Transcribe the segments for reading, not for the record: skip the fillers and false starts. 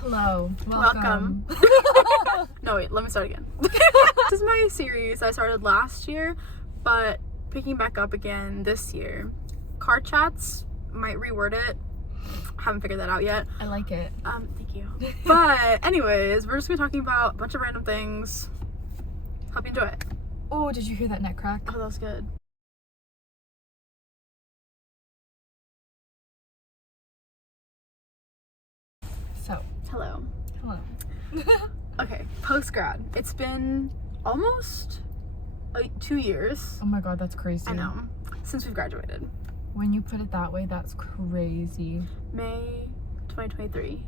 Hello. Welcome. No, wait, let me start again. This is my series I started last year, but picking back up again this year. Car chats, might reword it. Haven't figured that out yet. I like it. Thank you. But anyways, we're just gonna be talking about a bunch of random things. Hope you enjoy it. Oh, did you hear that neck crack? Oh, that was good. So, Hello. hello. Okay, post-grad. It's been almost 2 years. Oh my god, that's crazy. I know. Since we've graduated. When you put it that way, that's crazy. May 2023.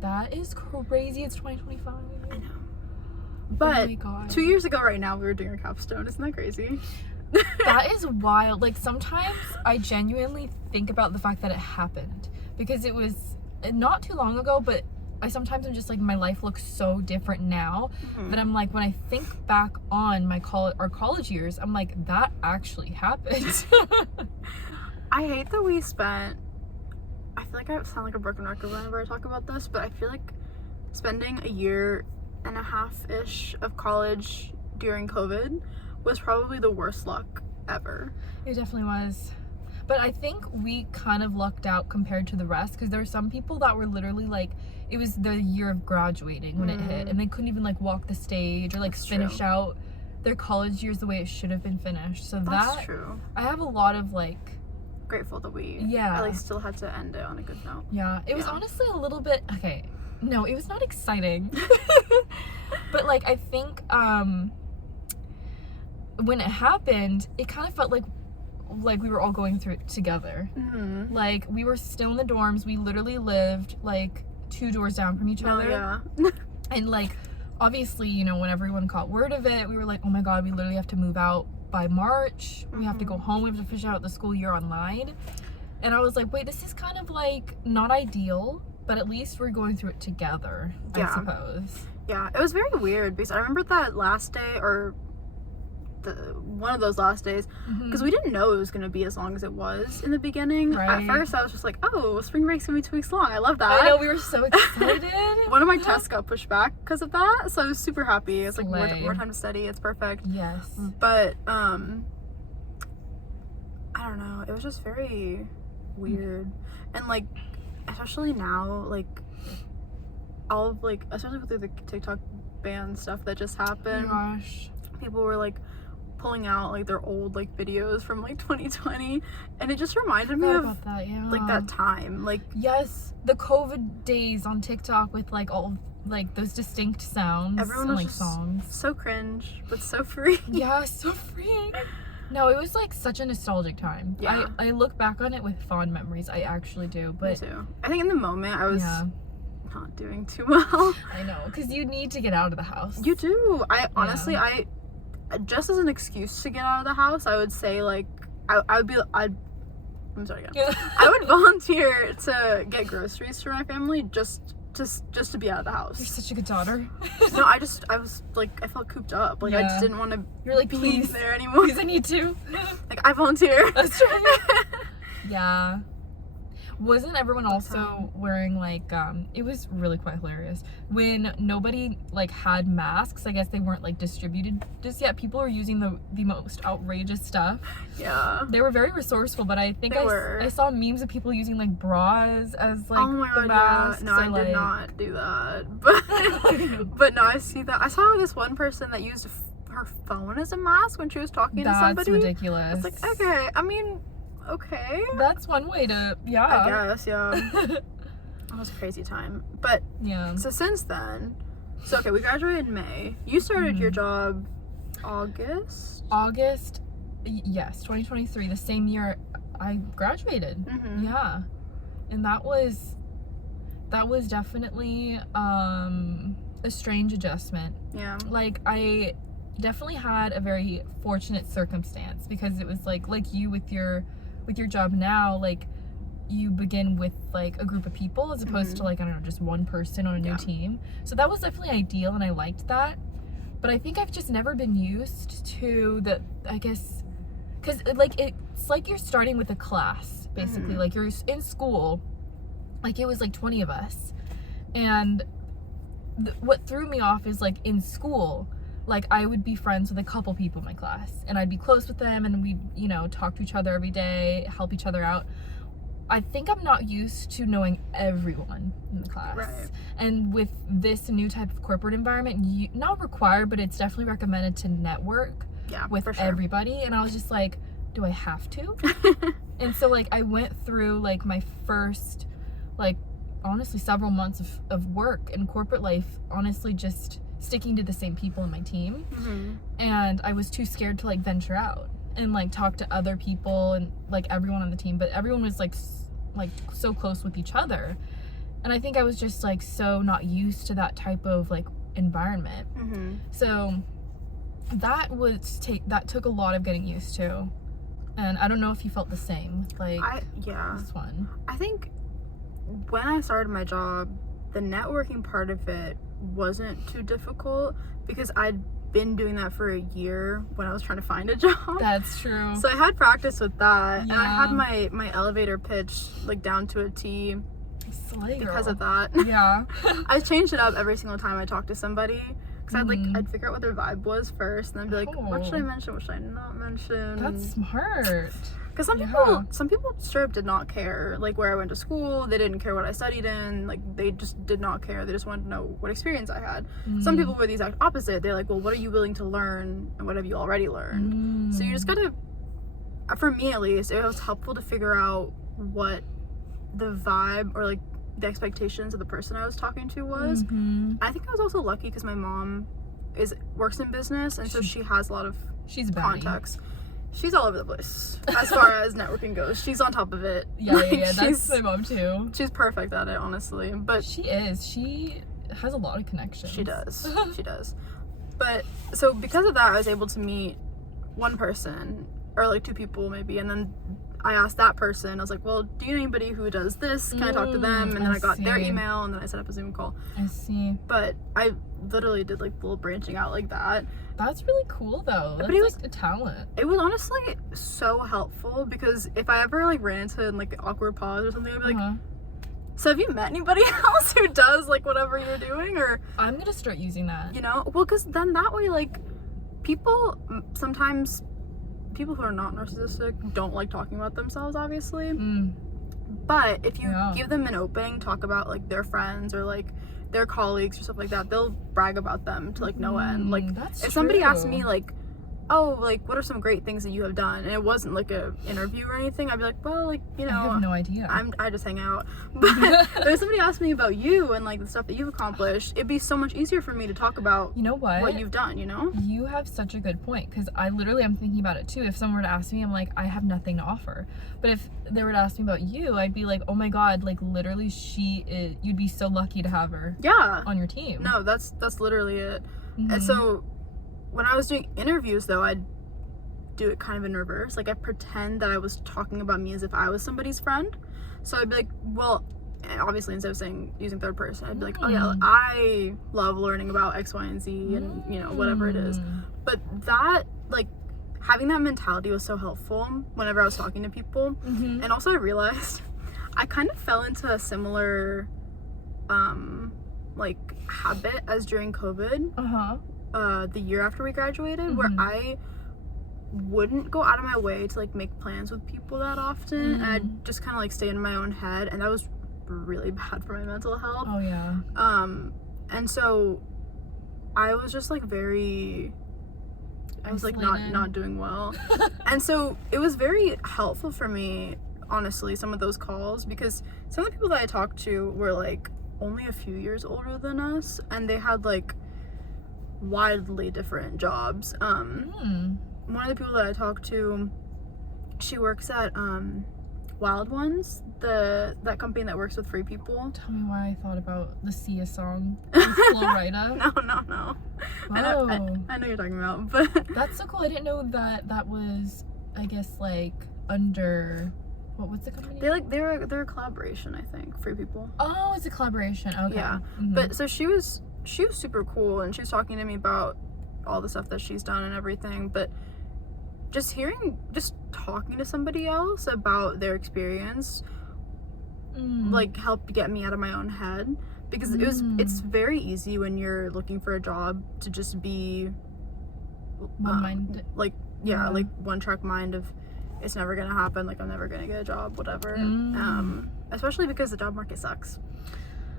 That is crazy. It's 2025. I know. Oh But my god. 2 years ago right now, we were doing our capstone. Isn't that crazy? That is wild. Like, sometimes I genuinely think about the fact that it happened. Because it was not too long ago, but sometimes I'm just like, my life looks so different now that I'm like, when I think back on our college years, I'm like, that actually happened. I hate that we spent, I feel like I sound like a broken record whenever I talk about this, but I feel like spending a year and a half-ish of college during COVID was probably the worst luck ever. It definitely was. But I think we kind of lucked out compared to the rest, because there were some people that were literally like, it was the year of graduating when it hit, and they couldn't even like walk the stage or like finish out their college years the way it should have been finished. So That's true. I have a lot of like, Grateful that we Yeah. at least still had to end it on a good note. yeah, it was Yeah. honestly a little bit, okay, no, it was not exciting. But like, I think when it happened, it kind of felt like we were all going through it together. Like, we were still in the dorms. We literally lived like 2 doors down from each other. Yeah. And like, obviously, you know, when everyone caught word of it, we were like, oh my god, we literally have to move out by March. We have to go home. We have to finish out the school year online. And I was like, wait, this is kind of like not ideal, but at least we're going through it together, I suppose. Yeah, it was very weird because I remember that last day, or one of those last days, because we didn't know it was going to be as long as it was in the beginning. At first I was just like, oh, spring break's going to be 2 weeks long. I love that. I know, we were so excited. One of my tests got pushed back because of that, so I was super happy. It's like more time to study. It's perfect. Yes. But I don't know, it was just very weird. And like, especially now, like, all of like, especially with the TikTok ban stuff that just happened, Oh my gosh. people were like pulling out like their old like videos from like 2020, and it just reminded me of that, like that time, like, yes, the COVID days on TikTok with like all like those distinct sounds. Everyone and was like just songs. so cringe but so free. Yeah, so freeing. No, it was like such a nostalgic time. Yeah. I look back on it with fond memories. I actually do. But Me too. I think in the moment I was yeah, not doing too well. I know, because you need to get out of the house. You do. I honestly, I just as an excuse to get out of the house, I would say like I'm sorry again. I would volunteer to get groceries for my family just to be out of the house. You're such a good daughter. No, I was like, I felt cooped up. Like, I just didn't want to You're like, be please, there anymore. please, I need to. Like, I volunteer. That's right. Yeah. Wasn't everyone also wearing like, it was really quite hilarious. When nobody like had masks, I guess they weren't like distributed just yet. People were using the most outrageous stuff. Yeah. They were very resourceful, but I think I saw memes of people using like bras as like the masks. Yeah. No, I did not do that. But no, I see that. I saw this one person that used her phone as a mask when she was talking to somebody. That's ridiculous. It's like, okay, I mean, okay. That's one way to, I guess, yeah. That was a crazy time. But, yeah. so since then, okay, we graduated in May. You started your job August? Yes, 2023, the same year I graduated. Yeah. And that was definitely a strange adjustment. Yeah. Like, I definitely had a very fortunate circumstance, because it was like you with your job now, like, you begin with like a group of people as opposed to like, I don't know, just one person on a new team. So that was definitely ideal, and I liked that. But I think I've just never been used to the, I guess, because like, it's like you're starting with a class basically. Like, you're in school, like, it was like 20 of us, And what threw me off is like in school, like I would be friends with a couple people in my class and I'd be close with them and we'd, you know, talk to each other every day, help each other out. I think I'm not used to knowing everyone in the class. Right. And with this new type of corporate environment, not required, but it's definitely recommended to network with for sure. everybody. And I was just like, do I have to? And so like I went through like my first, like honestly several months of work and corporate life, honestly just sticking to the same people in my team. Mm-hmm. And I was too scared to like venture out and like talk to other people and like everyone on the team, but everyone was like so close with each other. And I think I was just like so not used to that type of like environment. Mm-hmm. So that took a lot of getting used to. And I don't know if you felt the same with like this one. I think when I started my job, the networking part of it wasn't too difficult because I'd been doing that for a year when I was trying to find a job. That's true. So I had practice with that. Yeah. And I had my elevator pitch like down to a T because of that. Yeah. I changed it up every single time I talked to somebody because I'd figure out what their vibe was first and then be like, what should I mention, what should I not mention? That's smart. Because some people straight up did not care, like where I went to school. They didn't care what I studied in. Like they just did not care. They just wanted to know what experience I had. Some people were the exact opposite. They're like, well, what are you willing to learn and what have you already learned? So you just gotta, for me at least, it was helpful to figure out what the vibe or like the expectations of the person I was talking to was. I think I was also lucky because my mom works in business and so she has a lot of contacts. She's all over the place as far as networking goes. She's on top of it. Yeah. That's my mom too. She's perfect at it, honestly. But she has a lot of connections. She does. She does. But so because of that, I was able to meet one person or like two people maybe, and then I asked that person. I was like, well, do you know anybody who does this? Can I talk to them? And then I got their email, and then I set up a Zoom call. I see. But I literally did like little branching out like that. That's really cool though. That's like a talent. It was honestly so helpful because if I ever like ran into like an awkward pause or something, I'd be like, so have you met anybody else who does like whatever you're doing? Or I'm gonna start using that. You know, well, because then that way like sometimes people who are not narcissistic don't like talking about themselves, obviously. But if you give them an opening, talk about like their friends or like their colleagues or stuff like that, they'll brag about them to like no end. Like if somebody asked me like, oh, like what are some great things that you have done, and it wasn't like a interview or anything, I'd be like, well, like, you know, I have no idea. I just hang out. But if somebody asked me about you and like the stuff that you've accomplished, it'd be so much easier for me to talk about, you know, what you've done, you know. You have such a good point, because I literally am thinking about it too. If someone were to ask me, I'm like, I have nothing to offer. But if they were to ask me about you, I'd be like, oh my god, like literally you'd be so lucky to have her on your team. No, that's literally it. And so when I was doing interviews though, I'd do it kind of in reverse. Like I pretend that I was talking about me as if I was somebody's friend. So I'd be like, well, obviously instead of using third person, I'd be like, oh yeah, like, I love learning about X, Y, and Z and you know, whatever it is. But that, like, having that mentality was so helpful whenever I was talking to people. And also I realized I kind of fell into a similar like habit as during COVID. The year after we graduated, where I wouldn't go out of my way to like make plans with people that often, and I'd just kind of like stay in my own head, and that was really bad for my mental health. Oh yeah. And so I was just like I was like not doing well. And so it was very helpful for me, honestly, some of those calls, because some of the people that I talked to were like only a few years older than us, and they had like wildly different jobs. One of the people that I talked to, she works at Wild Ones, that company that works with free people. Tell me why I thought about the Sia song, Flo Rida. No. Oh. I know you're talking about, but that's so cool. I didn't know that was, I guess, like under, what's the company? They're a collaboration, I think, free people. Oh, it's a collaboration. Okay. Yeah. But so she was super cool, and she was talking to me about all the stuff that she's done and everything, but just talking to somebody else about their experience like helped get me out of my own head, because it's very easy when you're looking for a job to just be one-minded. like one track mind of it's never gonna happen, like I'm never gonna get a job, whatever. Especially because the job market sucks.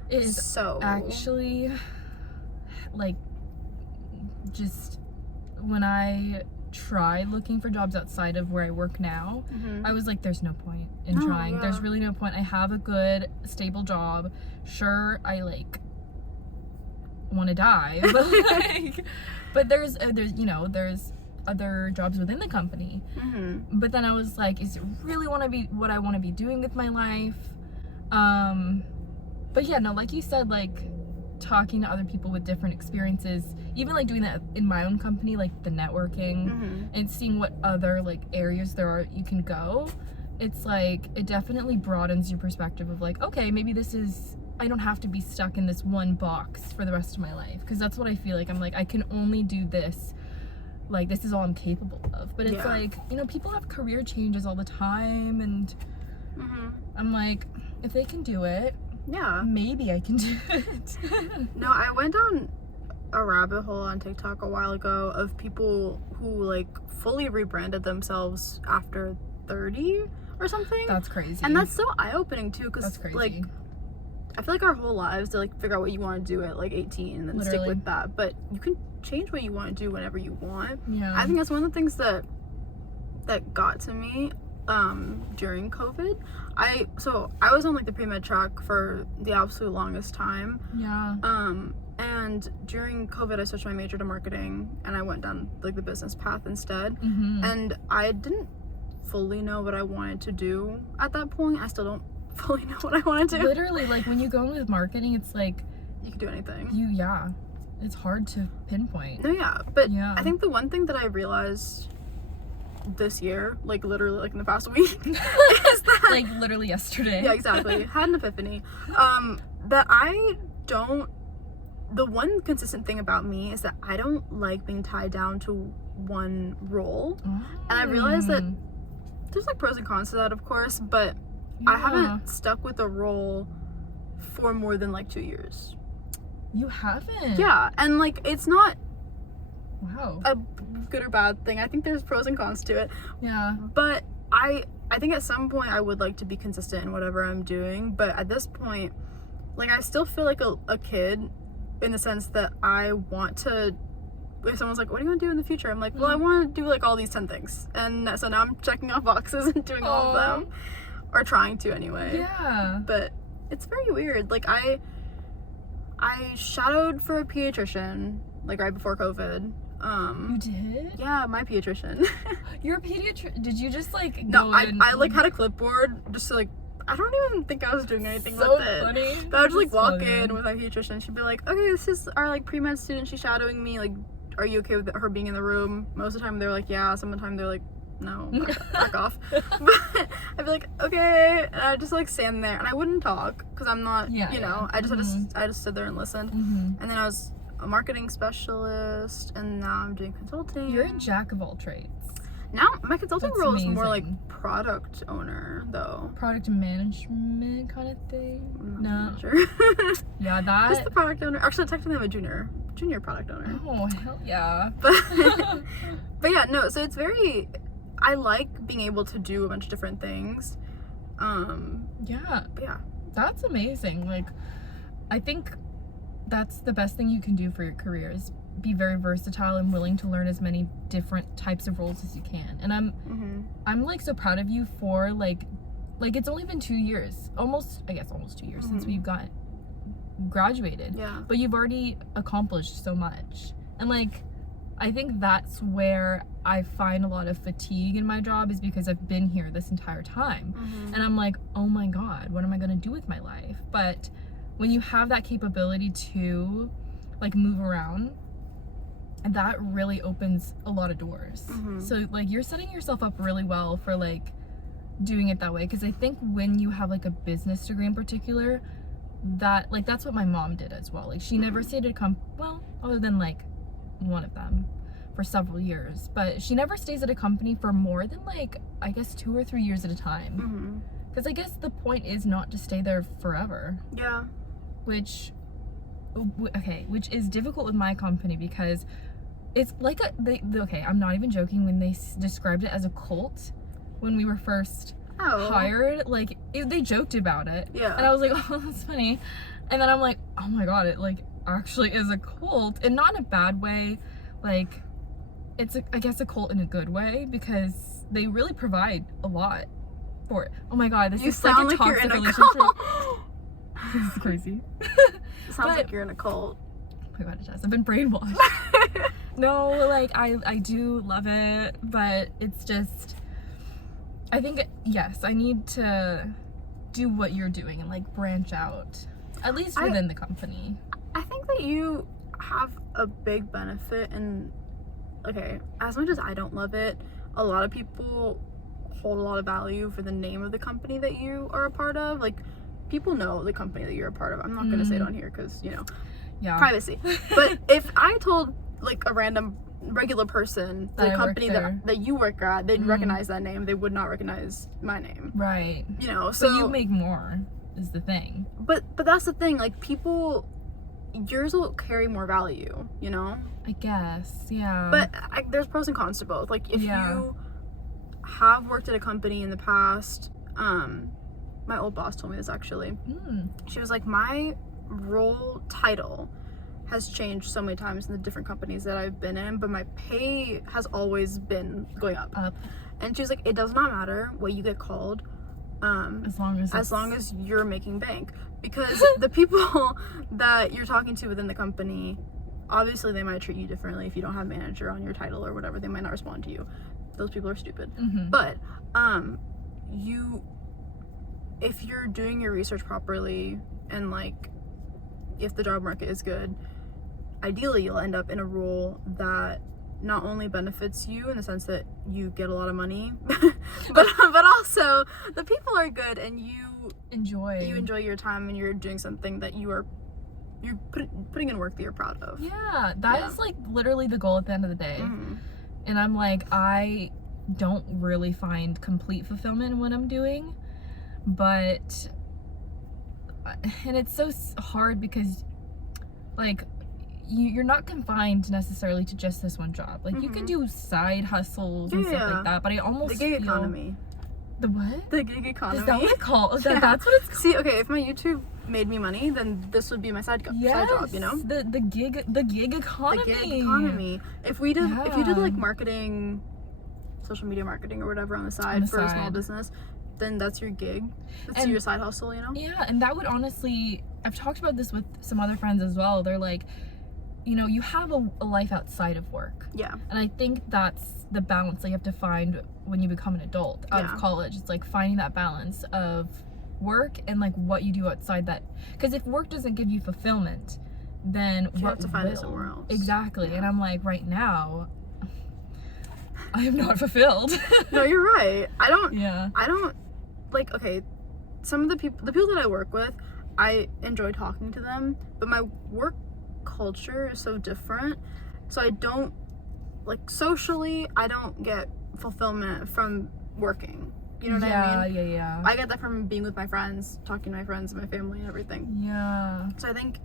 It is so actually like, just when I tried looking for jobs outside of where I work now, I was like, there's no point in trying. There's really no point. I have a good stable job. Sure, I like want to die, but like, but there's you know, there's other jobs within the company. But then I was like, is it really want to be what I want to be doing with my life? But yeah, no, like you said, like talking to other people with different experiences, even like doing that in my own company, like the networking and seeing what other like areas there are you can go, it's like it definitely broadens your perspective of like, okay, maybe this is, I don't have to be stuck in this one box for the rest of my life, because that's what I feel like. I'm like, I can only do this, like this is all I'm capable of. But it's like, you know, people have career changes all the time, and I'm like, if they can do it, maybe I can do it. No, I went down a rabbit hole on TikTok a while ago of people who like fully rebranded themselves after 30 or something. That's crazy. And that's so eye-opening too, because crazy. like I feel like our whole lives to like figure out what you want to do at like 18 and then stick with that, but you can change what you want to do whenever you want. I think that's one of the things that got to me during COVID. I was on like the pre-med track for the absolute longest time. And during COVID I switched my major to marketing and I went down like the business path instead. And I didn't fully know what I wanted to do at that point. I still don't fully know what I want to do. Literally, like when you go in with marketing, it's like you can do anything. It's hard to pinpoint. No, but I think the one thing that I realized this year, like literally like in the past week, is that like literally yesterday. Yeah, exactly. Had an epiphany. That the one consistent thing about me is that I don't like being tied down to one role. And I realized that there's like pros and cons to that, of course, but I haven't stuck with a role for more than like 2 years. You haven't? Yeah, and like it's not a good or bad thing. I think there's pros and cons to it. But I think at some point I would like to be consistent in whatever I'm doing, but at this point, like I still feel like a kid in the sense that I want to, if someone's like, what do you want to do in the future? I'm like, well, I want to do like all these 10 things. And so now I'm checking off boxes and doing all of them. Or trying to anyway. But it's very weird. Like I shadowed for a pediatrician like right before COVID. You did? Yeah, my pediatrician. You're a pediatrician? Did you just like No, I like had a clipboard just to like, I don't even think I was doing anything with it. Funny. But I would just like walk in with my pediatrician. She'd be like, okay, this is our like pre-med student. She's shadowing me. Like, are you okay with her being in the room? Most of the time they're like, yeah. Some of the time they're like, no, back off. But I'd be like, okay. And I'd just like stand there and I wouldn't talk because I'm not, you know, I just stood there and listened. And then I was a marketing specialist and now I'm doing consulting. You're a jack of all trades. Now my consulting role is more like product owner though. Product management kind of thing? No. Sure. Yeah, that. Just the product owner. Actually, technically I'm a junior product owner. Oh, hell yeah. But yeah, no, so it's very, I like being able to do a bunch of different things. Yeah. Yeah. That's amazing. Like, I think that's the best thing you can do for your career is be very versatile and willing to learn as many different types of roles as you can. And I'm like so proud of you for like it's only been 2 years, almost 2 years since we've graduated. But you've already accomplished so much. And like, I think that's where I find a lot of fatigue in my job is because I've been here this entire time. And I'm like, oh my God, what am I gonna do with my life? But when you have that capability to like move around, that really opens a lot of doors. So like you're setting yourself up really well for like doing it that way, because I think when you have like a business degree in particular, that like that's what my mom did as well. Like she never stayed at other than like one of them for several years, but she never stays at a company for more than like I guess 2 or 3 years at a time, because I guess the point is not to stay there forever. Which okay, which is difficult with my company because it's like okay, I'm not even joking when they described it as a cult when we were first hired. Like they joked about it, Yeah. and I was like, oh, that's funny. And then I'm like, oh my god, it like actually is a cult, and not in a bad way. Like it's I guess a cult in a good way because they really provide a lot for it. Oh my god, this is like a toxic relationship. This is crazy. Sounds like you're in a cult. Oh my god, it does. I've been brainwashed. No, like I do love it, but it's just I think yes, I need to do what you're doing and like branch out, at least within the company. I think that you have a big benefit in, okay, as much as I don't love it, a lot of people hold a lot of value for the name of the company that you are a part of. Like people know the company that you're a part of. I'm not gonna say it on here because privacy. But if I told like a random regular person the company that you work at, they'd recognize that name. They would not recognize my name. Right. So you make more is the thing. But that's the thing. Like people, yours will carry more value. I guess. Yeah. But there's pros and cons to both. Like if you have worked at a company in the past, my old boss told me this actually. She was like, my role title has changed so many times in the different companies that I've been in, but my pay has always been going up. And she was like, it does not matter what you get called, as long as you're making bank, because the people that you're talking to within the company, obviously they might treat you differently. If you don't have manager on your title or whatever, they might not respond to you. Those people are stupid. But if you're doing your research properly and like if the job market is good, ideally you'll end up in a role that not only benefits you in the sense that you get a lot of money, but also the people are good and you enjoy your time and you're doing something that you're putting in work that you're proud of. Yeah, that is like literally the goal at the end of the day. And I'm like, I don't really find complete fulfillment in what I'm doing, but and it's so hard because like you're not confined necessarily to just this one job. Like you can do side hustles and stuff like that, but I almost the gig economy. The what? The gig economy. Is that what it's called? That's what it's called. See, okay, if my YouTube made me money, then this would be my side job, The gig economy. The gig economy. If you did like marketing, social media marketing or whatever on the side for a small business, then that's your gig. That's your side hustle, Yeah, and that would honestly, I've talked about this with some other friends as well. They're like, you have a life outside of work. Yeah. And I think that's the balance that you have to find when you become an adult out of college. It's like finding that balance of work and like what you do outside that. Because if work doesn't give you fulfillment, then you have to find it somewhere else. Exactly. Yeah. And I'm like, right now, I am not fulfilled. No, you're right. I don't like, okay, some of the people that I work with, I enjoy talking to them, but my work culture is so different. So I don't, like, socially, I don't get fulfillment from working. You know what I mean? Yeah. I get that from being with my friends, talking to my friends and my family and everything. Yeah. So I think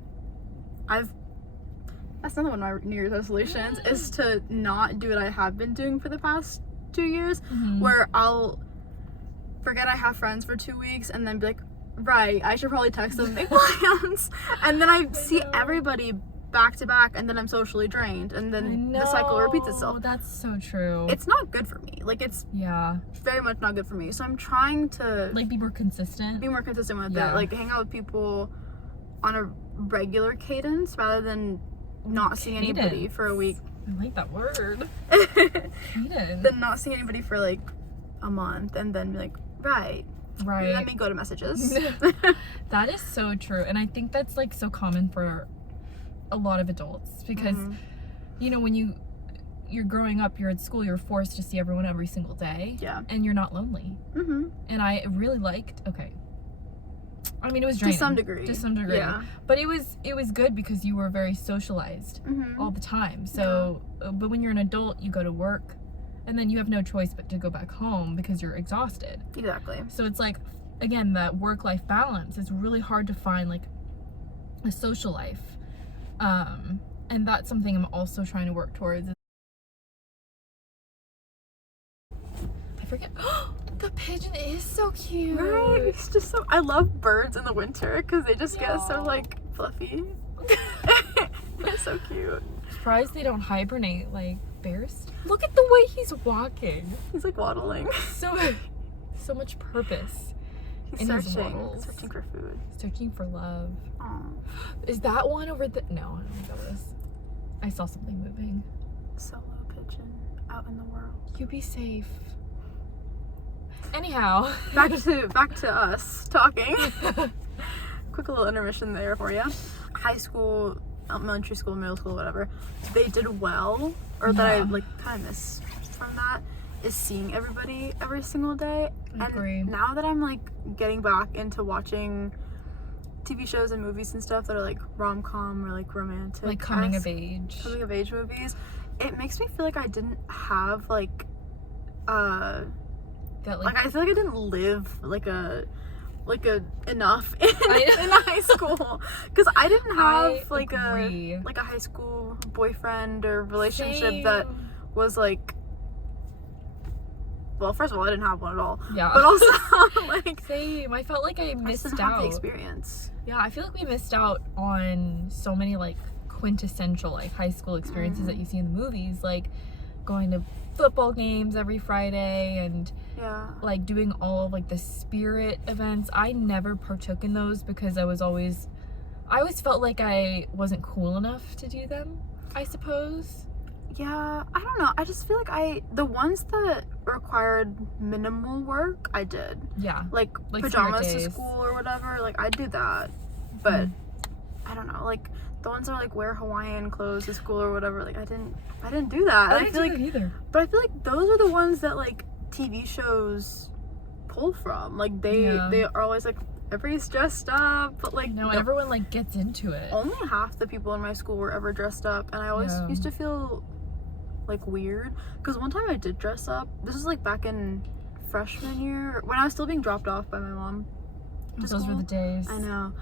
that's another one of my New Year's resolutions is to not do what I have been doing for the past 2 years, where I'll forget I have friends for 2 weeks and then be like, right, I should probably text them, make plans. And then I see everybody back to back and then I'm socially drained and then the cycle repeats itself. That's so true. It's not good for me. Like it's very much not good for me. So I'm trying to like be more consistent with it. Like hang out with people on a regular cadence rather than not seeing anybody for a week. I like that word. Cadence. Then not seeing anybody for like a month and then be like, right, let me go to messages. That is so true, and I think that's like so common for a lot of adults because when you're growing up, you're at school, you're forced to see everyone every single day, and you're not lonely. And I really liked I mean, it was draining to some degree, but it was good because you were very socialized all the time. So but when you're an adult, you go to work and then you have no choice but to go back home because you're exhausted. Exactly. So it's like, again, that work-life balance is really hard to find, like a social life And that's something I'm also trying to work towards. I forget. The pigeon is so cute. Right? It's just so. I love birds in the winter because they just get so like fluffy. They're so cute. Surprised they don't hibernate like bears. Look at the way he's walking. He's like waddling. So much purpose. He's in his searching waddles. for food. Searching for love. Aw. Is that one over the? No, I don't think that was. I saw something moving. Solo pigeon out in the world. You be safe. Anyhow, back to us talking. Quick little intermission there for you. High school, elementary school, middle school, whatever. They did well, or that I like kind of miss from that is seeing everybody every single day. Agree. And now that I'm like getting back into watching TV shows and movies and stuff that are like rom-com or like romantic, like coming of age movies, it makes me feel like I didn't have like that like I feel like I didn't live like a enough in high school because I didn't have like a high school boyfriend or relationship that was like, well, first of all, I didn't have one at all. Yeah. But also, like, same. I felt like I missed didn't out. have the experience. Yeah, I feel like we missed out on so many like quintessential like high school experiences that you see in the movies, like going to football games every Friday and like doing all of like the spirit events. I never partook in those because I always felt like I wasn't cool enough to do them, I suppose. Yeah, I don't know. I just feel like the ones that required minimal work, I did. Yeah. Like pajamas to school or whatever, like I'd do that. But I don't know, like the ones that are like wear Hawaiian clothes to school or whatever, like I didn't do that. I feel like either. But I feel like those are the ones that like TV shows pull from. Like they are always like everybody's dressed up, but like no, everyone like gets into it. Only half the people in my school were ever dressed up, and I always used to feel like weird because one time I did dress up. This was like back in freshman year when I was still being dropped off by my mom. Those were the days. I know.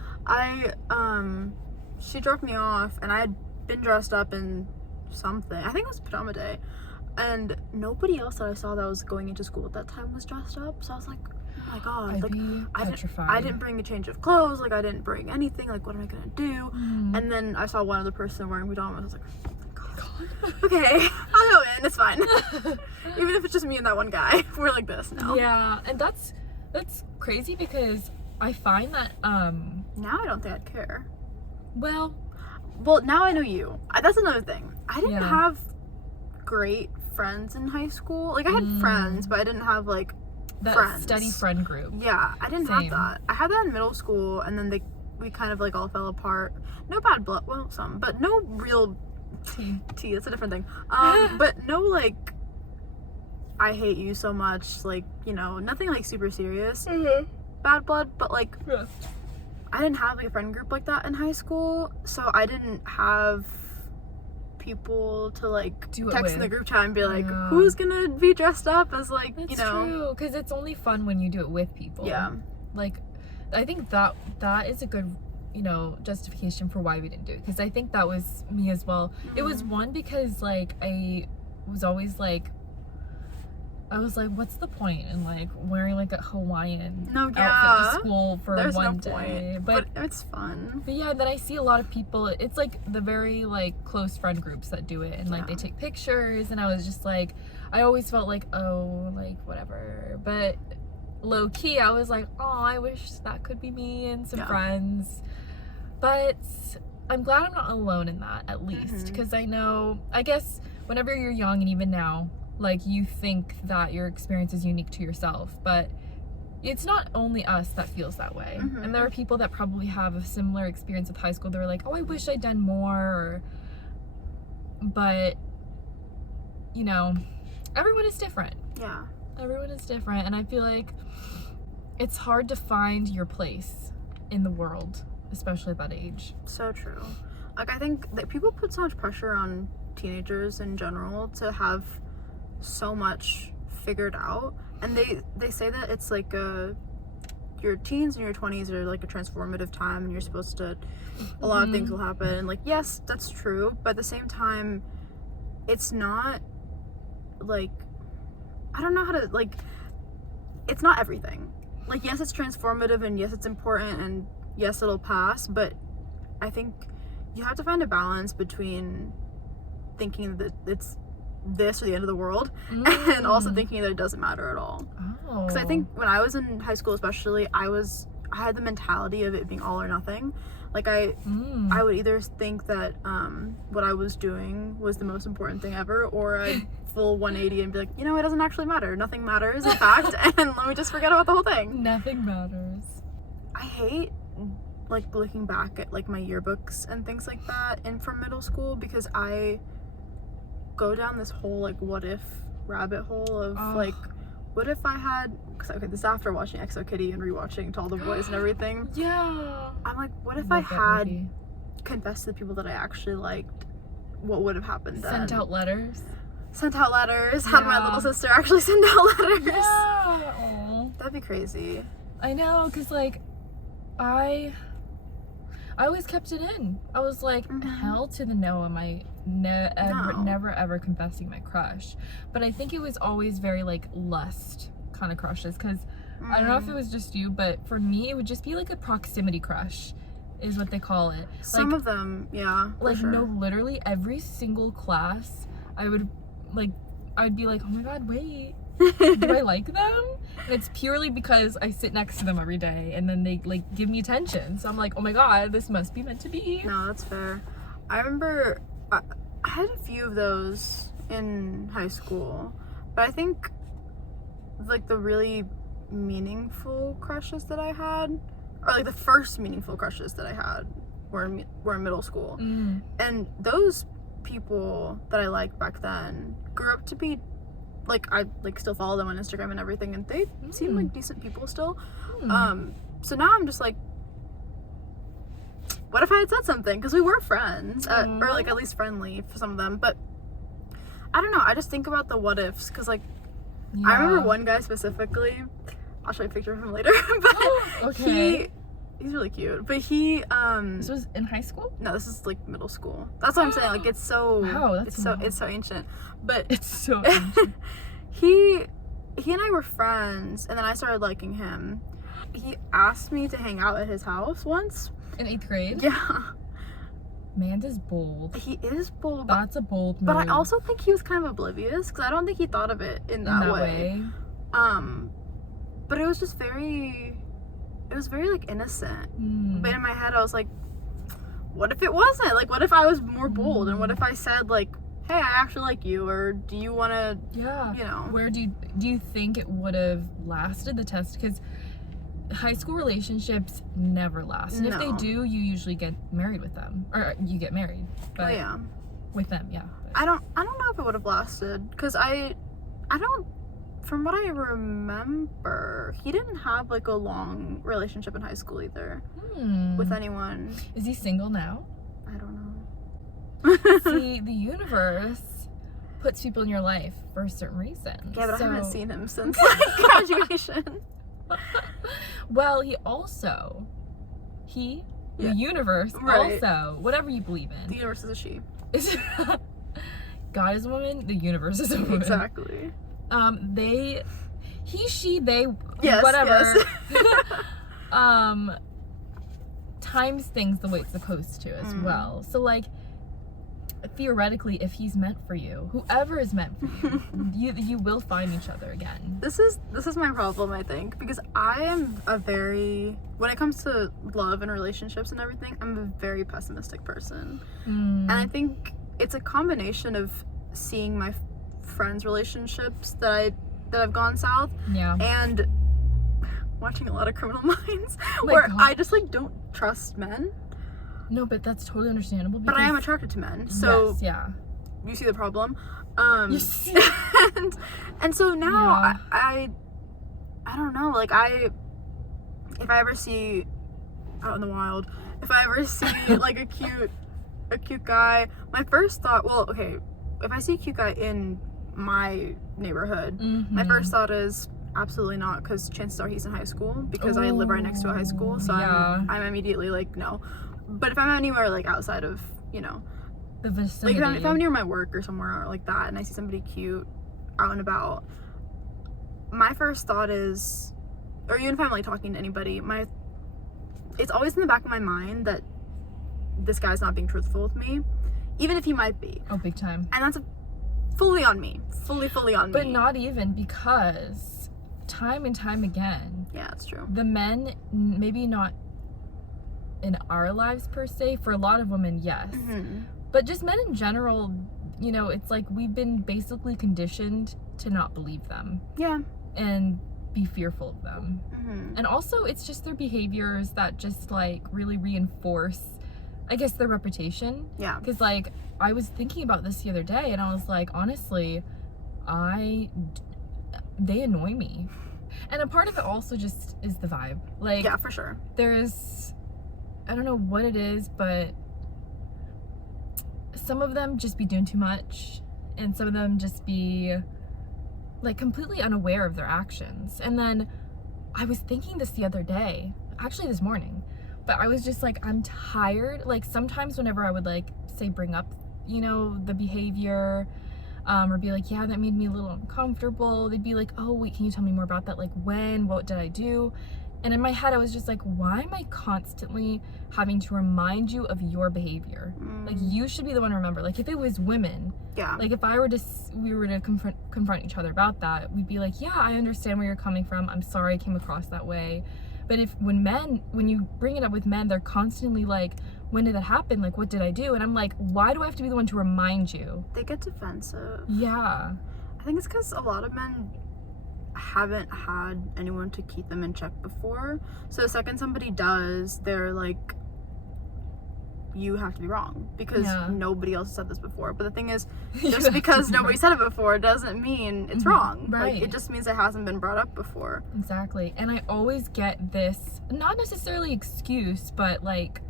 She dropped me off and I had been dressed up in something. I think it was pajama day. And nobody else that I saw that was going into school at that time was dressed up. So I was like, oh my god. I'd like be petrified. I didn't bring a change of clothes, like I didn't bring anything, like what am I gonna do? And then I saw one other person wearing pajamas. I was like, God. Okay, I'll go in, it's fine. Even if it's just me and that one guy. We're like this now. Yeah, and that's crazy because I find that now I don't think I'd care. Well, now I know you. That's another thing. I didn't have great friends in high school. Like I had friends, but I didn't have like that steady friend group. Yeah, I didn't have that. I had that in middle school, and then we kind of like all fell apart. No bad blood, well, some, but no real tea. That's a different thing. But no like I hate you so much, like, you know, nothing like super serious. Bad blood, but like I didn't have like a friend group like that in high school, so I didn't have people to like text in the group chat and be like, who's gonna be dressed up as like, that's you know. True, because it's only fun when you do it with people. Yeah. Like, I think that is a good, you know, justification for why we didn't do it, because I think that was me as well. It was one because like I was always like, what's the point in like wearing like a Hawaiian outfit to school for one day? But it's fun. But yeah, then I see a lot of people. It's like the very like close friend groups that do it, and like they take pictures. And I was just like, I always felt like, oh, like whatever. But low key, I was like, oh, I wish that could be me and some friends. But I'm glad I'm not alone in that, at least, because I guess whenever you're young and even now, like you think that your experience is unique to yourself, but it's not only us that feels that way. And there are people that probably have a similar experience with high school. They're like, oh, I wish I'd done more. But you know, everyone is different. Yeah, everyone is different, and I feel like it's hard to find your place in the world, especially at that age. So true. Like I think that people put so much pressure on teenagers in general to have so much figured out, and they say that it's like you're your teens and your 20s are like a transformative time, and you're supposed to, a lot of things will happen, and like, yes, that's true, but at the same time, it's not like, I don't know how to, like, it's not everything. Like, yes, it's transformative, and yes, it's important, and yes, it'll pass, but I think you have to find a balance between thinking that it's this or the end of the world, and also thinking that it doesn't matter at all. Because I think when I was in high school especially, I had the mentality of it being all or nothing. Like, I would either think that what I was doing was the most important thing ever, or I'd full 180 and be like, you know, it doesn't actually matter. Nothing matters, in fact, and let me just forget about the whole thing. Nothing matters. I hate, like, looking back at, like, my yearbooks and things like that from middle school, because I go down this whole, like, what if rabbit hole of, like, what if I had, because, okay, this is after watching XO Kitty and rewatching To All the Boys and everything. Yeah. I'm like, what if I had confessed to the people that I actually liked? What would have happened then? Sent out letters. Had my little sister actually send out letters. Yeah. Aww. That'd be crazy. I know, because, like, I always kept it in. I was like, hell to the no, am I never ever confessing my crush. But I think it was always very, like, lust kind of crushes, because I don't know if it was just you, but for me, it would just be like a proximity crush is what they call it. Some of them, yeah, like, sure. no, literally every single class, I'd be like, oh my god, wait, do I like them? And it's purely because I sit next to them every day, and then they, like, give me attention. So I'm like, oh my god, this must be meant to be. No, that's fair. I remember I had a few of those in high school, but I think, like, the really meaningful crushes that I had, or, like, the first meaningful crushes that I had were in middle school. And those people that I liked back then grew up to be, like, I, like, still follow them on Instagram and everything, and they seem like decent people still. So now I'm just like, what if I had said something? Because we were friends, or, like, at least friendly for some of them, but I don't know, I just think about the what ifs, because, like, I remember one guy specifically, I'll show you a picture of him later, but he's really cute, but he This was in high school? no, this is, like, middle school. That's what I'm saying, like, it's so it's so ancient, but It's so ancient. he and I were friends, and then I started liking him. He asked me to hang out at his house once. In 8th grade? Yeah. Amanda's bold. He is bold. That's a bold move. But I also think he was kind of oblivious, because I don't think he thought of it in that way. But it was just very, like, innocent. But in my head I was like, what if it wasn't? Like, what if I was more bold? And what if I said, like, hey, I actually like you, or do you want to, you know. Where do you think it would have lasted the test? Because high school relationships never last, and if they do, you usually get married with them, or you get married. But with them, I don't know if it would have lasted, because I don't, from what I remember, he didn't have, like, a long relationship in high school either with anyone. Is he single now? I don't know. See, the universe puts people in your life for a certain reason. Yeah, but I haven't seen him since, like, graduation. Well, the universe also, whatever you believe in. The universe is a she. God is a woman, the universe is a woman. Exactly. He, she, they, whatever. Times things the way it's supposed to as well. So, like, theoretically, if he's meant for you, whoever is meant for you, you will find each other again. This is my problem, I think, because I am when it comes to love and relationships and everything, I'm a very pessimistic person. And I think it's a combination of seeing my friends' relationships that have gone south, and watching a lot of Criminal Minds, where I just, like, don't trust men. No, but that's totally understandable. But I am attracted to men, so you see the problem. You see. and so now I don't know. Like, if I ever see out in the wild, if I ever see like a cute guy, my first thought, well, okay, if I see a cute guy in my neighborhood, my first thought is, absolutely not, because chances are he's in high school, because I live right next to a high school, so yeah. I'm immediately like, no. But if I'm anywhere like outside of, you know, The vicinity. like if I'm near my work or somewhere like that and I see somebody cute out and about, my first thought is, or even if I'm like talking to anybody, it's always in the back of my mind that this guy's not being truthful with me, even if he might be. Oh, big time. And that's fully on me. Fully on me. But not even, because time and time again, yeah, it's true. the men, maybe not in our lives per se, for a lot of women, yes. Mm-hmm. But just men in general, you know, it's like we've been basically conditioned to not believe them. Yeah. And be fearful of them. Mm-hmm. And also, it's just their behaviors that just like really reinforce, I guess, their reputation. Yeah. Because like, I was thinking about this the other day, and I was like, honestly, they annoy me. And a part of it also just is the vibe. Like, yeah, for sure. There's, I don't know what it is, but some of them just be doing too much, and some of them just be like completely unaware of their actions. And then I was thinking this the other day, actually this morning, but I was just like, I'm tired. Like sometimes whenever I would like say bring up, you know, the behavior, or be like, yeah, that made me a little uncomfortable, they'd be like, oh wait, can you tell me more about that? Like when, what did I do? And in my head I was just like, why am I constantly having to remind you of your behavior? Like you should be the one to remember. Like if it was women, yeah, like if we were to confront each other about that, we'd be like, yeah, I understand where you're coming from, I'm sorry I came across that way. But when you bring it up with men, they're constantly like, when did that happen? Like, what did I do? And I'm like, why do I have to be the one to remind you? they get defensive. Yeah. I think it's because a lot of men haven't had anyone to keep them in check before. So the second somebody does, they're like, you have to be wrong because nobody else said this before. But the thing is, just because nobody said it before doesn't mean it's wrong. Right. Like, it just means it hasn't been brought up before. Exactly. And I always get this, not necessarily excuse, but like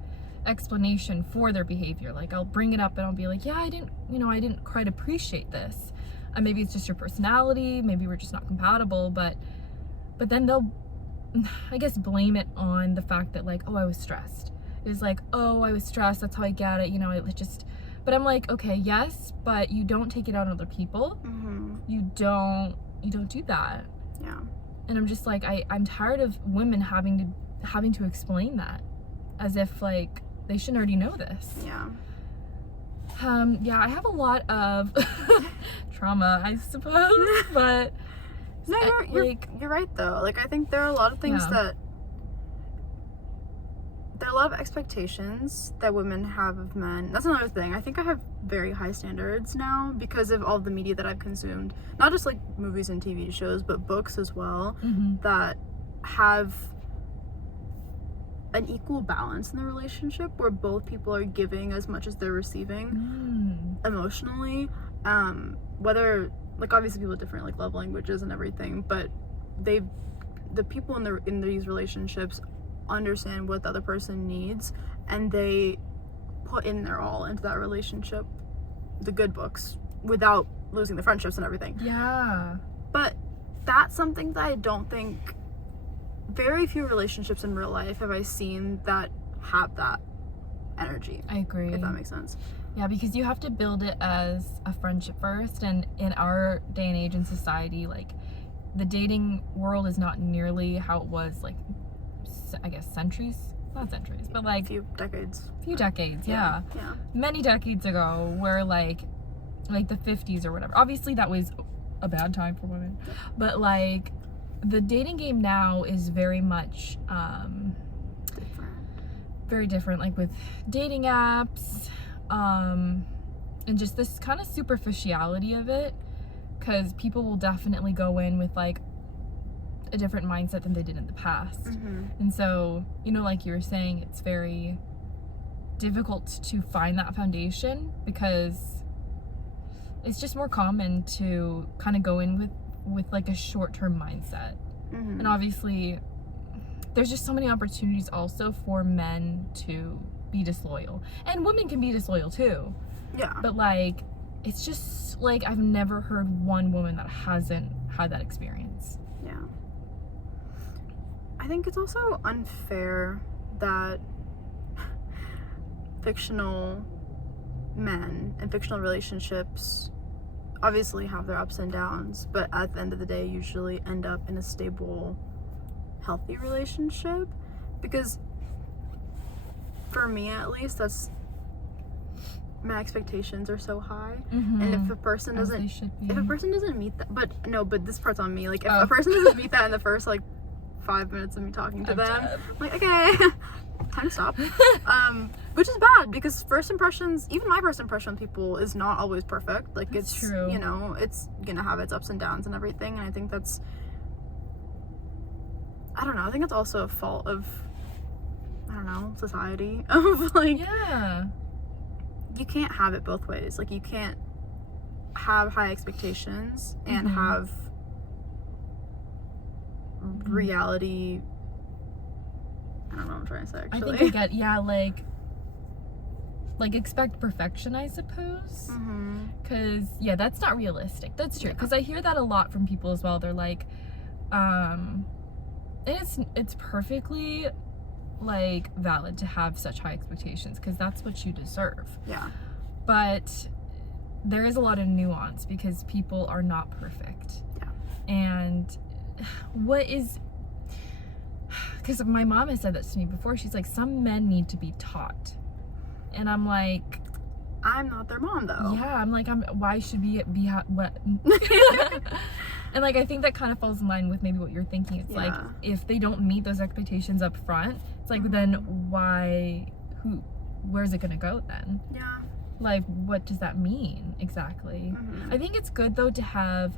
explanation for their behavior. Like I'll bring it up and I'll be like, yeah, I didn't quite appreciate this. And maybe it's just your personality, maybe we're just not compatible, but then they'll, I guess, blame it on the fact that like, oh, I was stressed. It's like, oh, I was stressed, that's how I get it, you know, but I'm like, okay, yes, but you don't take it out on other people. Mm-hmm. You don't do that. Yeah. And I'm just like, I'm tired of women having to explain that as if like they should already know this. Yeah. Yeah, I have a lot of trauma, I suppose, but no, you're right though. Like I think there are a lot of things there are a lot of expectations that women have of men. That's another thing. I think I have very high standards now because of all the media that I've consumed. Not just like movies and TV shows, but books as well, that have an equal balance in the relationship where both people are giving as much as they're receiving emotionally. Whether, like, obviously people have different like love languages and everything, but the people in these relationships understand what the other person needs, and they put in their all into that relationship, the good books, without losing the friendships and everything. Yeah. But that's something that I don't think, very few relationships in real life have I seen that have that energy. I agree. If that makes sense. Yeah, because you have to build it as a friendship first, and in our day and age in society, like, the dating world is not nearly how it was, like, I guess not centuries, but like few decades, yeah. Many decades ago, where like the 50s or whatever. Obviously that was a bad time for women, but like the dating game now is very much very different, like with dating apps, and just this kind of superficiality of it, because people will definitely go in with like a different mindset than they did in the past. And so, you know, like you were saying, it's very difficult to find that foundation because it's just more common to kind of go in with like a short-term mindset. And obviously there's just so many opportunities also for men to be disloyal, and women can be disloyal too. Yeah. But like, it's just like, I've never heard one woman that hasn't had that experience. Yeah. I think it's also unfair that fictional men and fictional relationships obviously have their ups and downs, but at the end of the day usually end up in a stable, healthy relationship. Because for me, at least, that's my expectations are so high, and if a person doesn't meet that, but this part's on me. Like, if a person doesn't meet that in the first like 5 minutes of me talking to them, I'm like, okay, time to stop. Which is bad, because first impressions, even my first impression on people is not always perfect. Like, that's it's true. You know, it's gonna have its ups and downs and everything, and I think that's, I don't know, I think it's also a fault of, I don't know, society, of like, yeah, you can't have it both ways. Like, you can't have high expectations and have reality. I don't know what I'm trying to say, actually. I think I get, yeah, like expect perfection, I suppose. Because, yeah, that's not realistic. That's true. Because I hear that a lot from people as well. They're like, and it's perfectly, like, valid to have such high expectations, because that's what you deserve. Yeah. But there is a lot of nuance, because people are not perfect. Yeah. And what is... Because my mom has said that to me before. She's like, some men need to be taught. And I'm like... I'm not their mom, though. Yeah, I'm like, why should we be what? And, like, I think that kind of falls in line with maybe what you're thinking. It's like, if they don't meet those expectations up front, it's like, then where's it gonna go then? Yeah. Like, what does that mean exactly? I think it's good, though, to have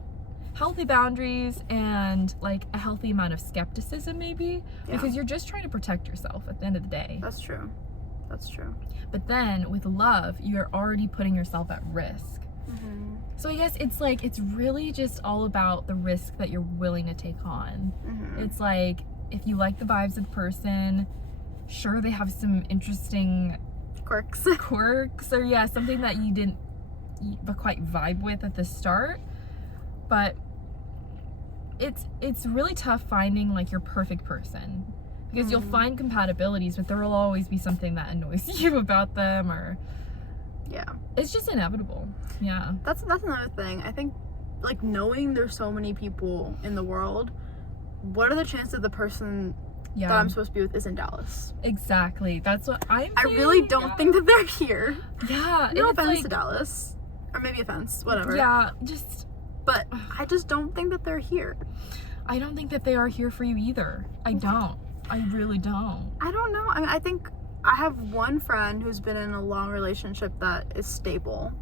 healthy boundaries and, like, a healthy amount of skepticism, maybe, because you're just trying to protect yourself at the end of the day. That's true. That's true. But then with love, you're already putting yourself at risk. So I guess it's like, it's really just all about the risk that you're willing to take on. It's like, if you like the vibes of the person, sure, they have some interesting quirks or something that you didn't quite vibe with at the start, but it's really tough finding, like, your perfect person, because you'll find compatibilities, but there will always be something that annoys you about them, or it's just inevitable. That's another thing. I think, like, knowing there's so many people in the world, what are the chances that the person that I'm supposed to be with is in Dallas? Exactly. That's what I really don't think that they're here. No offense, like, to Dallas, or maybe offense, whatever. But I just don't think that they're here. I don't think that they are here for you either. I don't. I really don't. I don't know. I mean, I think I have one friend who's been in a long relationship that is stable.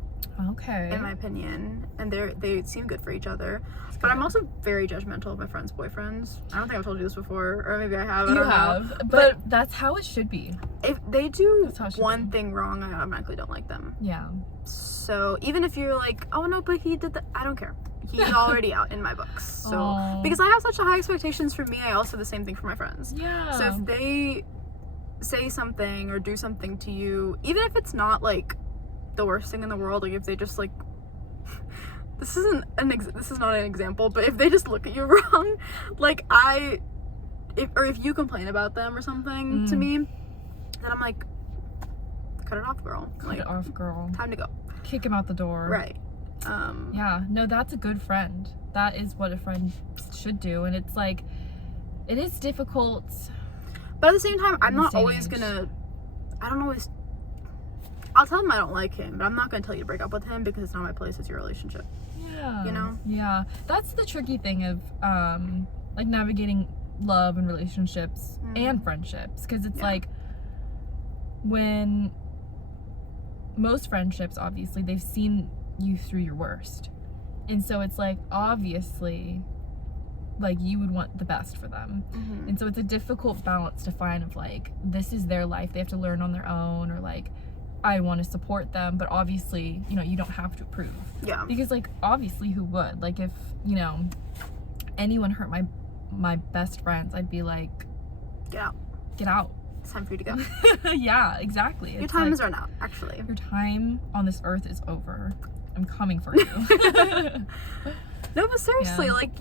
Okay. In my opinion, and they seem good for each other. But I'm also very judgmental of my friends' boyfriends. I don't think I've told you this before, or maybe I have. You have, but that's how it should be. If they do one thing wrong, I automatically don't like them. Yeah. So even if you're like, oh no, but he did that, I don't care. He's already out in my books. So because I have such high expectations for me, I also do the same thing for my friends. Yeah. So if they say something or do something to you, even if it's not like the worst thing in the world, like if they just like this is not an example, but if they just look at you wrong, like if you complain about them or something to me, then I'm like, cut it off, girl. Cut it off, girl. Time to go. Kick him out the door. Right. Yeah, no, that's a good friend. That is what a friend should do. And it's like, it is difficult, but at the same time, I'm not always gonna, I'll tell him I don't like him, but I'm not gonna tell you to break up with him, because it's not my place, it's your relationship. Yeah. You know? Yeah. That's the tricky thing of like navigating love and relationships and friendships, because it's like, when most friendships, obviously, they've seen you through your worst, and so it's like, obviously, like, you would want the best for them. And so it's a difficult balance to find of, like, this is their life, they have to learn on their own, or like, I want to support them, but obviously, you know, you don't have to approve. Yeah. Because, like, obviously, who would? Like, if, you know, anyone hurt my best friends, I'd be like, get out. It's time for you to go. Yeah, exactly. Your time is run out, actually. Your time on this earth is over. I'm coming for you. No, but seriously, like,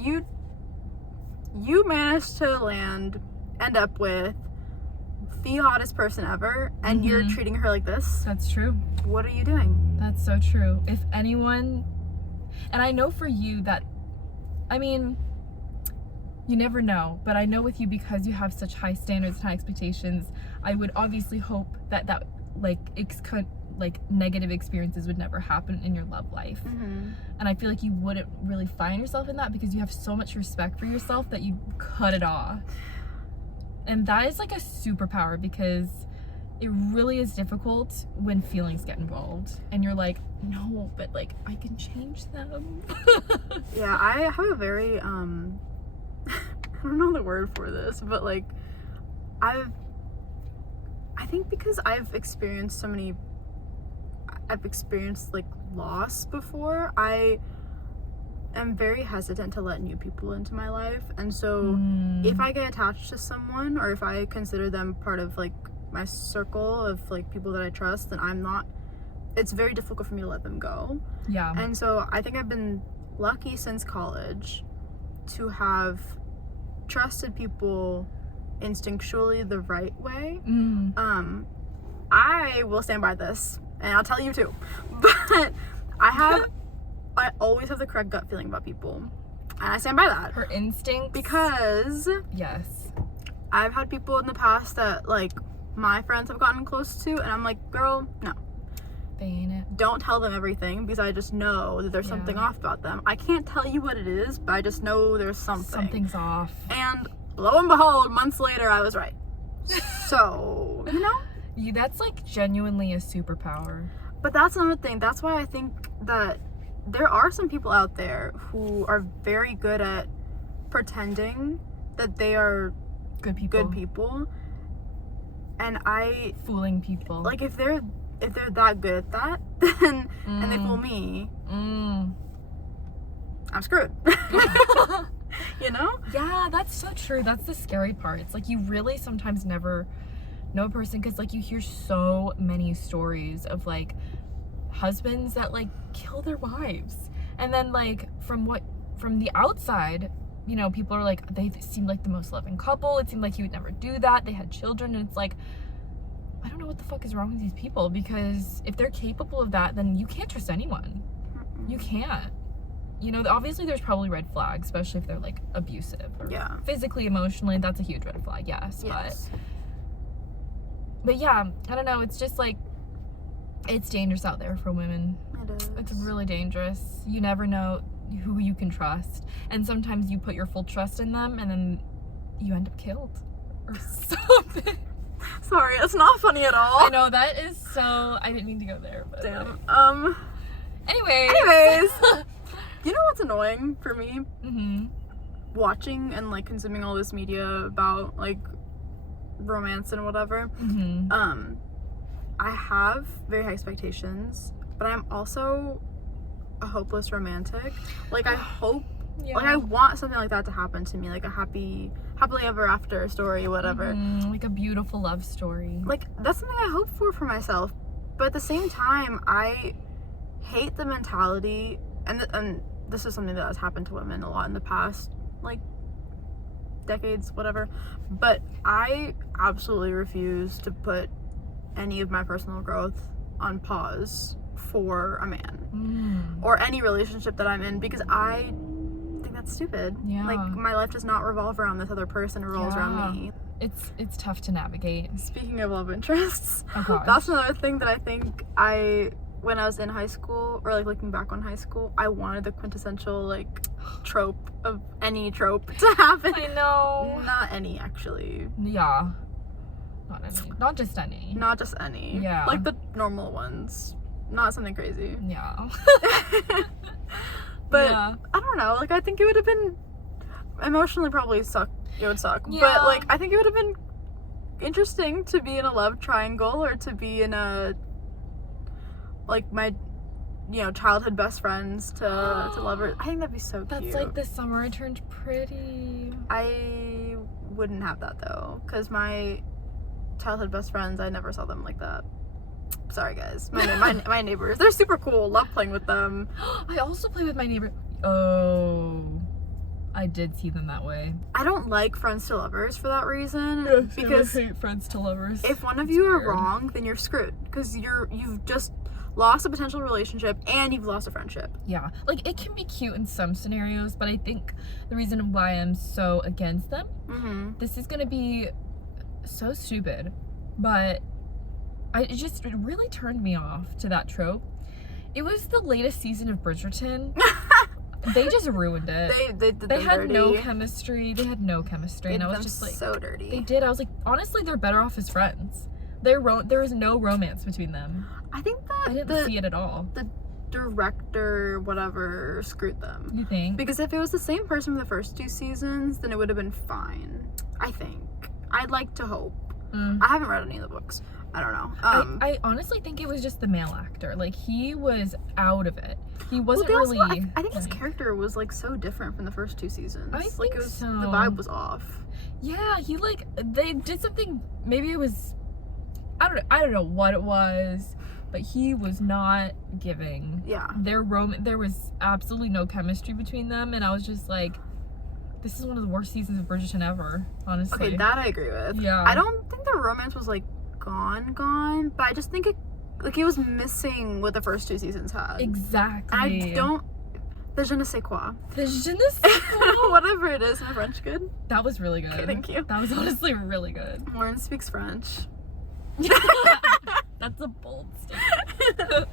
you managed to end up with the hottest person ever, and you're treating her like this. That's true. What are you doing? That's so true. If anyone, and I know for you that, I mean, you never know, but I know with you, because you have such high standards and high expectations, I would obviously hope that negative experiences would never happen in your love life. And I feel like you wouldn't really find yourself in that because you have so much respect for yourself that you cut it off. And that is like a superpower, because it really is difficult when feelings get involved and you're like, no, but like I can change them. Yeah, I have a very I don't know the word for this, but like I think because I've experienced like loss before, I am very hesitant to let new people into my life. And so if I get attached to someone, or if I consider them part of like my circle of like people that I trust, then it's very difficult for me to let them go. Yeah. And so I think I've been lucky since college to have trusted people instinctually the right way. I will stand by this, and I'll tell you too, but I always have the correct gut feeling about people, and I stand by that. Her instincts. Because yes, I've had people in the past that like my friends have gotten close to, and I'm like, girl, no, they ain't it. Don't tell them everything, because I just know that there's something off about them. I can't tell you what it is, but I just know there's something. Something's off. And lo and behold, months later, I was right. So, you know? That's like genuinely a superpower. But that's another thing. That's why I think that there are some people out there who are very good at pretending that they are Good people. And fooling people. like, if they're that good at that, then and they fool me, I'm screwed. You know? Yeah, that's so true. That's the scary part. It's like you really sometimes never know a person, because like you hear so many stories of like husbands that like kill their wives, and then like from the outside, you know, people are like, they seem like the most loving couple, it seemed like he would never do that, they had children, and it's like, I don't know what the fuck is wrong with these people, because if they're capable of that, then you can't trust anyone. You can't. You know, obviously there's probably red flags, especially if they're like abusive or physically, emotionally, that's a huge red flag. Yes. But yeah, I don't know, it's just like, it's dangerous out there for women. It is. It's really dangerous. You never know who you can trust, and sometimes you put your full trust in them and then you end up killed or something. Sorry, that's not funny at all. I know, that is so, I didn't mean to go there, but damn. Anyways. You know what's annoying for me? Watching and like consuming all this media about like romance and whatever. I have very high expectations, but I'm also a hopeless romantic. Like I hope, like I want something like that to happen to me, like a happily ever after story, whatever. Like a beautiful love story. Like that's something I hope for myself, but at the same time, I hate the mentality, and this is something that has happened to women a lot in the past, like decades, whatever, but I absolutely refuse to put any of my personal growth on pause for a man or any relationship that I'm in, because I think that's stupid. Like my life does not revolve around this other person, it revolves around me. It's tough to navigate. Speaking of love interests, gosh. That's another thing that I think when I was in high school, or like looking back on high school, I wanted the quintessential like trope of any trope to happen. I know. Not any, actually. Yeah. Not any. Not just any. Not just any. Yeah. Like the normal ones. Not something crazy. Yeah. But I don't know. Like I think it would have been emotionally probably suck. It would suck. Yeah. But like I think it would have been interesting to be in a love triangle, or to be in a like my childhood best friends to lovers. I think that'd be so cute. That's like the summer I turned pretty. I wouldn't have that though, because my childhood best friends, I never saw them like that. Sorry guys, my neighbors, they're super cool, love playing with them. I also play with my neighbor. Oh, I did see them that way. I don't like friends to lovers for that reason. Because I hate friends to lovers. if one of you are wrong, then you're screwed. Because you've just lost a potential relationship and you've lost a friendship. Yeah, like it can be cute in some scenarios, but I think the reason why I'm so against them, this is gonna be so stupid, but it just really turned me off to that trope. It was the latest season of Bridgerton. They just ruined it. They had dirty. no chemistry. They had no chemistry, They and I was did just them like, so dirty. They did. I was like, honestly, they're better off as friends. There was no romance between them. I think that I didn't see it at all. the director, whatever, screwed them. You think? Because if it was the same person from the first 2 seasons, then it would have been fine. I think. I'd like to hope. I haven't read any of the books. I don't know. I honestly think it was just the male actor. Like, he was out of it. He wasn't well, also, really. I think his character was like so different from the first 2 seasons. I like think it was so. The vibe was off. Yeah, he like they did something. Maybe it was. I don't know what it was, but he was not giving. Yeah. There was absolutely no chemistry between them, and I was just like, this is one of the worst seasons of Bridgerton ever. Honestly. Okay, that I agree with. Yeah. I don't think the romance was like gone, but I just think it was missing what the first 2 seasons had. Exactly. I don't. The je ne sais quoi. The je ne sais quoi. Whatever it is, my French good. That was really good. Okay, thank you. That was honestly really good. Lauren speaks French. That's a bold statement.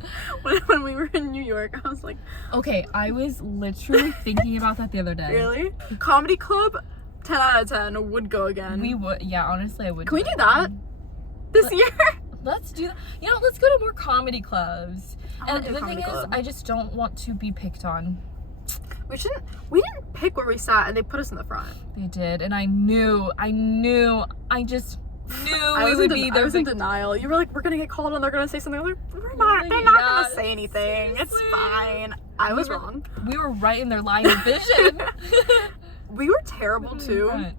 when we were in New York, I was like, okay, I was literally thinking about that the other day. really? Comedy club, 10 out of 10 would go again. We would, yeah, honestly, I would. Can we do that this year? Let's do that. You know, let's go to more comedy clubs. I And wanna do the comedy thing is, club. I just don't want to be picked on. We didn't pick where we sat, and they put us in the front. They did, and I just knew I we would be I there. was in denial. You were like, we're gonna get called and they're gonna say something. I was like, Really? they're not Yeah, gonna say anything. It's seriously. fine. I was wrong. We were right in their line of vision. We were terrible too. Right.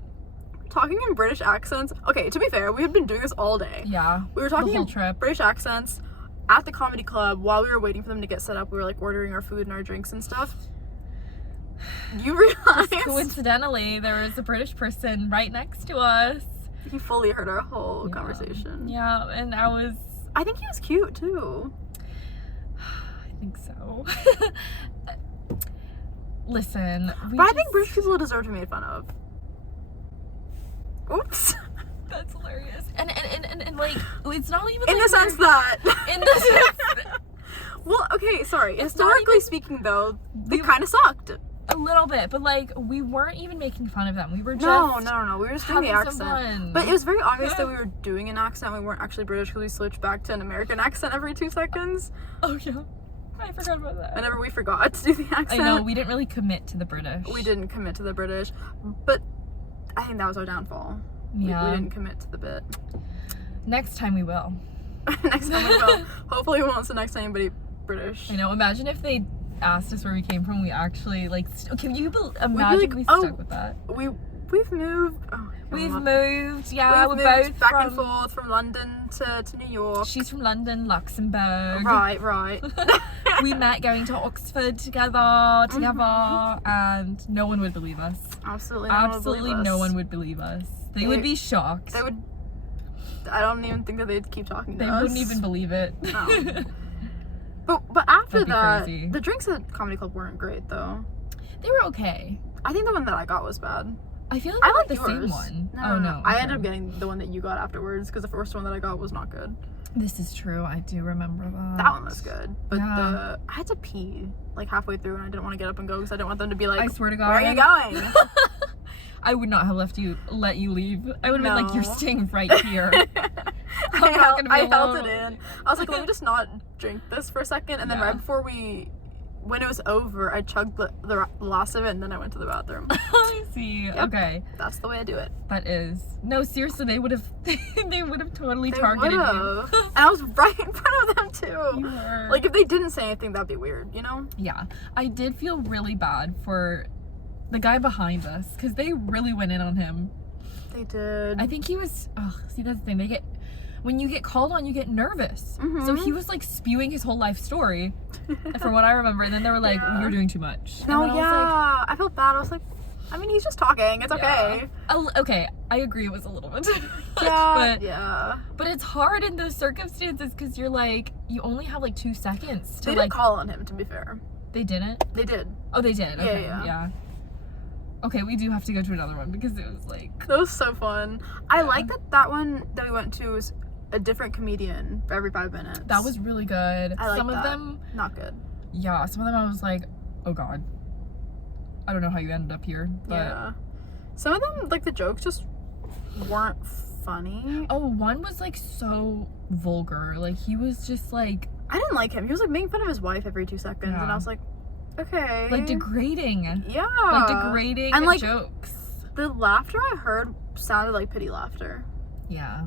Talking in British accents. Okay, to be fair, we had been doing this all day. Yeah. We were talking the whole in trip. British accents at the comedy club while we were waiting for them to get set up. We were like ordering our food and our drinks and stuff. You realize Coincidentally, there was a British person right next to us. he fully heard our whole conversation. Yeah, and I think he was cute too. I think so. Listen, But I think British people deserve to be made fun of. Oops. that's hilarious. And like, it's not even In like the sense that. in the sense Well, okay, sorry. It's not Historically even- speaking, though, they kind of sucked. a little bit, but like, we weren't even making fun of them. We were just No. We were just doing the having some accent. fun. But it was very obvious that we were doing an accent. We weren't actually British because we switched back to an American accent every 2 seconds. Oh yeah, I forgot about that. Whenever we forgot to do the accent. I know, we didn't really commit to the British. We didn't commit to the British. But I think that was our downfall. Yeah. We didn't commit to the bit. Next time we will. Next time we will. Hopefully we won't sit next to anybody British. I know, imagine if they asked us where we came from, we actually like can you imagine like, we oh, stuck with that? We've moved. Oh, We've God. moved, yeah, We've we're moved both back from, and forth from London to New York. She's from London, Luxembourg. Right. We met going to Oxford together, and no one would believe us. Absolutely No one would believe us. They would be shocked. They would. I don't even think that they'd keep talking to They us. wouldn't even believe it. No. But after That'd be that, crazy. the drinks at Comedy Club weren't great though. They were okay. I think the one that I got was bad. I feel like I like got the yours. same one. No. I okay. ended up getting the one that you got afterwards because the first one that I got was not good. This is true. I do remember that. That one was good, but Yeah. I had to pee like halfway through and I didn't want to get up and go because I didn't want them to be like, I swear to God. where are you going? I would not have let you leave. I would have been like, you're No. staying right here. I held it in. I was like, let me just not drink this for a second. And then Yeah. right before when it was over, I chugged the last of it and then I went to the bathroom. I see. Yep. Okay. That's the way I do it. That is. No, seriously, they would have totally They targeted would've. you. And I was right in front of them too. You were. Like if they didn't say anything, that'd be weird, you know? Yeah. I did feel really bad for the guy behind us because they really went in on him. They did. I think he was, see, that's the thing. When you get called on, you get nervous. So he was like spewing his whole life story from what I remember. And then they were like, Yeah. you're doing too much. No, and then yeah. I felt bad. I was like, I mean, he's just talking. It's okay. Okay, I agree it was a little bit too much. Yeah. But it's hard in those circumstances because you're like, you only have like 2 seconds to They did call on him, to be fair. They didn't? They did. Oh, they did? Okay, Yeah. Okay, we do have to go to another one because it was like... That was so fun. I like that one that we went to was a different comedian for every 5 minutes. That was really good. I like some that. of them... Not good. Yeah, some of them I was like, oh god. I don't know how you ended up here, but... Yeah. Some of them, like, the jokes just weren't funny. Oh, one was like so vulgar. Like, he was just like... I didn't like him. He was like making fun of his wife every 2 seconds, and I was like, okay. Like degrading. Yeah. Like degrading and, like, jokes. The laughter I heard sounded like pity laughter. Yeah.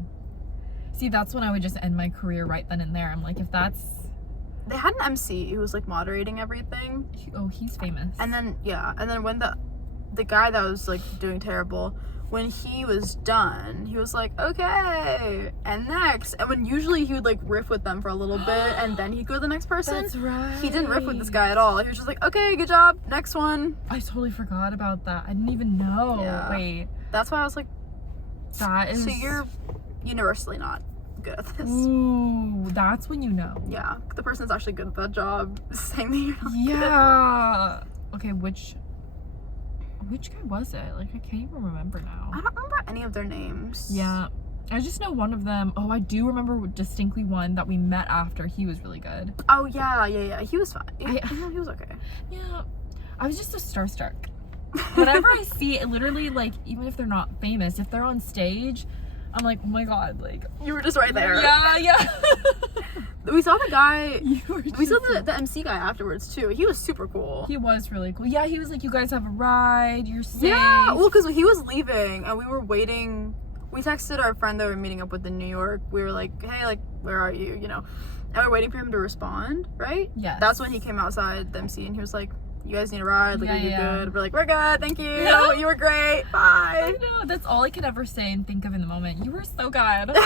See, that's when I would just end my career right then and there. I'm like, if that's... They had an MC who was like moderating everything. He's famous. And then when the guy that was like doing terrible, when he was done, he was like, okay, and next. And when usually he would like riff with them for a little bit and then he'd go to the next person. That's right. He didn't riff with this guy at all. He was just like, okay, good job, next one. I totally forgot about that. I didn't even know. Yeah. Wait. That's why I was like, that is... So you're universally not good at this. Ooh, that's when you know. Yeah, the person's actually good at that job saying that you're not Yeah. Okay, which guy was it? Like, I can't even remember now. I don't remember any of their names. Yeah. I just know one of them. Oh, I do remember distinctly one that we met after. He was really good. Oh, yeah. He was fine. He was okay. Yeah. I was just so starstruck. Whenever I see it, literally, like, even if they're not famous, if they're on stage, I'm like, oh my god, like... You were just right there. Yeah. We saw the guy... We saw the the MC guy afterwards, too. He was super cool. He was really cool. Yeah, he was like, you guys have a ride, you're safe. Yeah, well, because he was leaving, and we were waiting... We texted our friend that we were meeting up with in New York. We were like, hey, like, where are you, you know? And we're waiting for him to respond, right? Yes. That's when he came outside the MC, and he was like, you guys need a ride? Like, are you good? We're like, we're good, thank you. You were great, bye. I know, that's all I could ever say and think of in the moment. You were so good.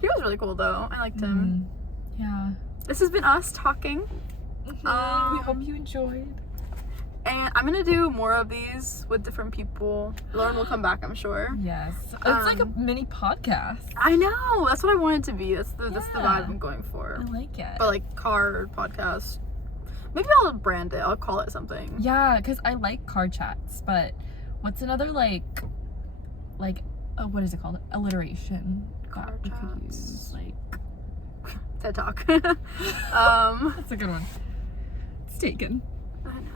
He was really cool, though. I liked him. Yeah. This has been us talking. We hope you enjoyed. And I'm gonna do more of these with different people. Lauren will come back, I'm sure. Yes. It's like a mini podcast. I know. That's what I want it to be. That's the vibe I'm going for. I like it. But like car podcast. Maybe I'll brand it. I'll call it something. Yeah, because I like car chats, but what's another like what is it called? Alliteration. Car that we chats. could use, like TED Talk. That's a good one. It's taken. I know.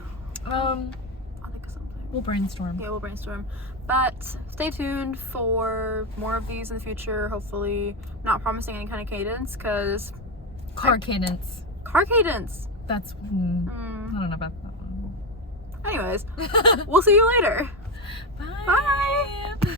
I'll think of something. We'll brainstorm. Yeah, we'll brainstorm. But stay tuned for more of these in the future. Hopefully, not promising any kind of cadence, because Car cadence. Car cadence. That's I don't know about that one. Anyways, we'll see you later. Bye. Bye.